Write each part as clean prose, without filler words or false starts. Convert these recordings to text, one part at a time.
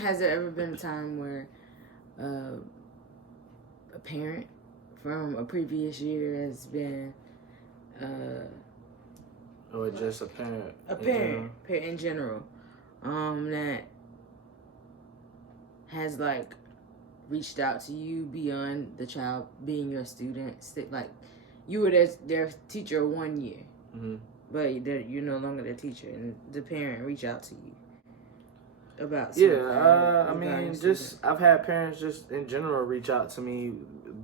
Has there ever been a time where a parent from a previous year has been or just a parent in general that has like reached out to you beyond the child being your student? Like you were their teacher 1 year, but you're no longer their teacher, and the parent reach out to you about something. I mean, I've had parents just in general reach out to me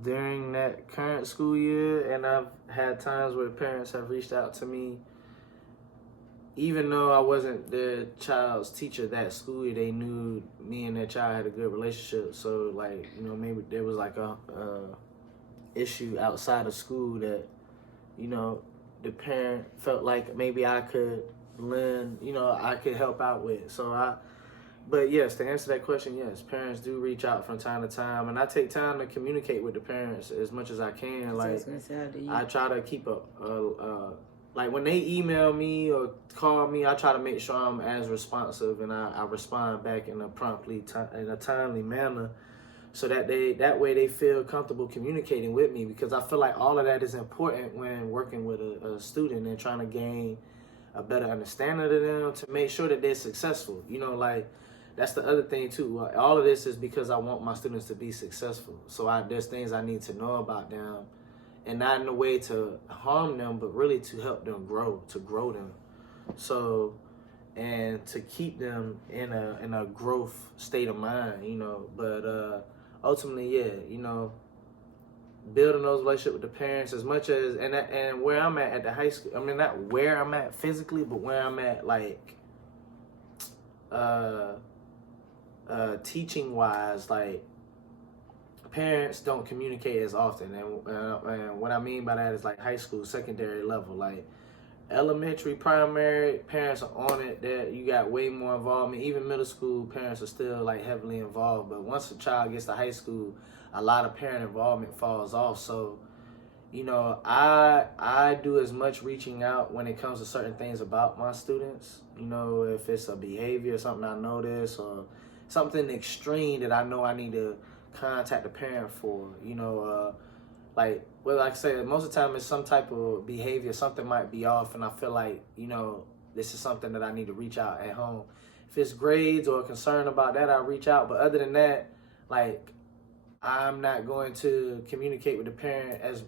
during that current school year, and I've had times where parents have reached out to me even though I wasn't their child's teacher that school year. They knew me and their child had a good relationship, so like, you know, maybe there was like a issue outside of school that, you know, the parent felt like maybe I could lend, you know, I could help out with. But yes, to answer that question, yes, parents do reach out from time to time, and I take time to communicate with the parents as much as I can. Like, I try to keep like when they email me or call me, I try to make sure I'm as responsive, and I respond back in a timely manner, so that way they feel comfortable communicating with me, because I feel like all of that is important when working with a student and trying to gain a better understanding of them to make sure that they're successful. You know, like, that's the other thing too. All of this is because I want my students to be successful. So there's things I need to know about them, and not in a way to harm them, but really to help them grow, them. So, and to keep them in a growth state of mind, you know. But ultimately, yeah, you know, building those relationships with the parents as much as, and where I'm at the high school, I mean, not where I'm at physically, but where I'm at, like, teaching wise, like, parents don't communicate as often, and what I mean by that is like high school, secondary level. Like elementary, primary, parents are on it. That you got way more involvement. Even middle school, parents are still like heavily involved. But once a child gets to high school, a lot of parent involvement falls off. So, you know, I do as much reaching out when it comes to certain things about my students. You know, if it's a behavior, something I notice, or something extreme that I know I need to contact the parent for, you know, like I said, most of the time it's some type of behavior, something might be off, and I feel like, you know, this is something that I need to reach out at home. If it's grades or concern about that, I'll reach out. But other than that, like, I'm not going to communicate with the parent as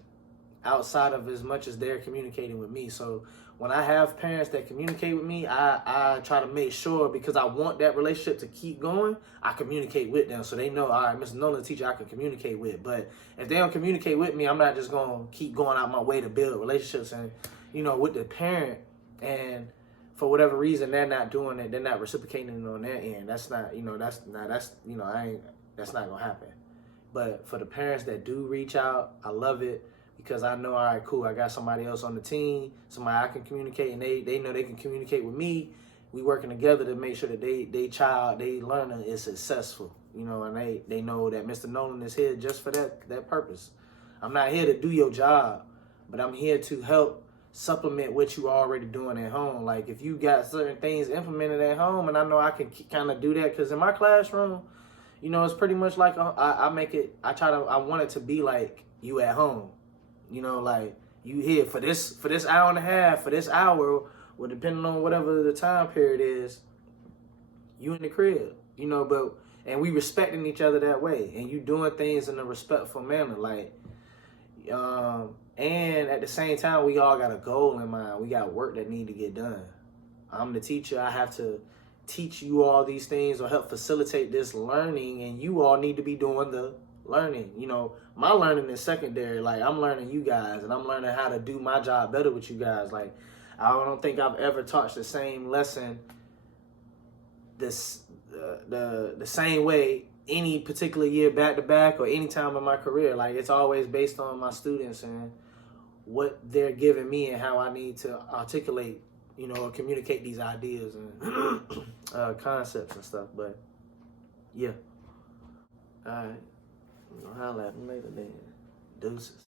outside of as much as they're communicating with me. So when I have parents that communicate with me, I try to make sure, because I want that relationship to keep going, I communicate with them so they know, all right, Mr. Nolan, teacher I can communicate with. But if they don't communicate with me, I'm not just going to keep going out my way to build relationships and, you know, with the parent, and for whatever reason they're not doing it, they're not reciprocating on their end. That's not, you know, that's not going to happen. But for the parents that do reach out, I love it, because I know, all right, cool, I got somebody else on the team, somebody I can communicate, and they know they can communicate with me. We working together to make sure that they learner is successful, you know, and they know that Mr. Nolan is here just for that purpose. I'm not here to do your job, but I'm here to help supplement what you already doing at home. Like, if you got certain things implemented at home, and I know I can kind of do that, because in my classroom, you know, it's pretty much like I want it to be like you at home. You know, like, you here for this hour and a half, for this hour, or depending on whatever the time period is, you in the crib, you know, and we respecting each other that way, and you doing things in a respectful manner, like, and at the same time, we all got a goal in mind. We got work that need to get done. I'm the teacher. I have to teach you all these things or help facilitate this learning, and you all need to be doing the learning. You know, my learning is secondary. Like, I'm learning you guys, and I'm learning how to do my job better with you guys. Like, I don't think I've ever taught the same lesson the same way any particular year back to back, or any time in my career. Like, it's always based on my students and what they're giving me, and how I need to articulate, you know, or communicate these ideas and concepts and stuff. But yeah, all right. I'll holler at them later then. Deuces.